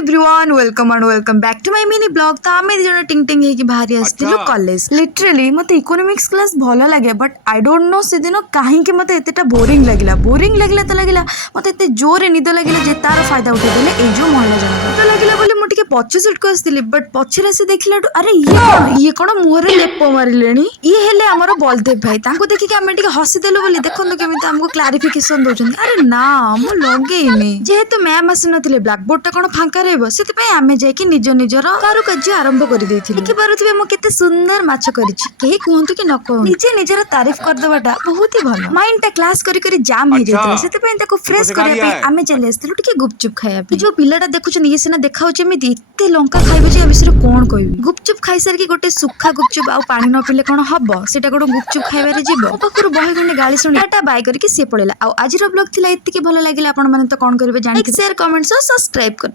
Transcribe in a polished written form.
Everyone welcome back to my mini blog. तो आम जन टिंग टिंग होगी बाहरी आसलु कॉलेज। लिटरली मत इकोनॉमिक्स क्लास भल लगे बट आई डोंट नो से दिन कहीं मत एतटा बोरिंग लगिला तो लगिला मत एत जोरे निद लगिला जे तार फायदा उठेदेले ए जो महिला जनक तो लगिला बोली मु टिके पछ सीट को आसली बट पछरे आसी देखिला अरे ये कोन मुहरे लेप मारिलेनी ये हेले हमर बलदेव भाई तांको देखि के हम टिके हसी देलु बोली देखन केमिति हमको क्लैरिफिकेशन दोछन। अरे ना मु लगेइनी जेहेतु मैम आसी नथिले ब्लैक बोर्ड टा कोन फांका रहबो सेति आमे जाइकी निज निजर कारुकार्य आरंभ कर देथिलु। देखि पारुथिबे मो केते सुंदर माछ करिछि केही कहंतु कि न कहंतु निजे निजर तारीफ कर देबाटा बहुत ही भलो। माइंड टा क्लास करी करी जाम हे जायतिला सेति ताको फ्रेश करे पे आमे चले आस्तिलु टिके गुपचुप खाया पे। जो पिलाटा देखुछन ये सिना देखाउछ एमिति एते लंका खाइबे जे विषय कोन कहबी। गुपचुप खाइ सार की गोटे सुखा गुपचुप आ पानी न पिले कोन हबो सेटा गोटे गुपचुप खाइबा रे जीवो पखरु बहे गने गाली सुनि टाटा बाय करके से पळेला। आ आजिर ब्लॉग थिला एतिके भलो लागिला आपण माने तो कोन करबे जानि शेयर कमेंट्स और सब्सक्राइब कर।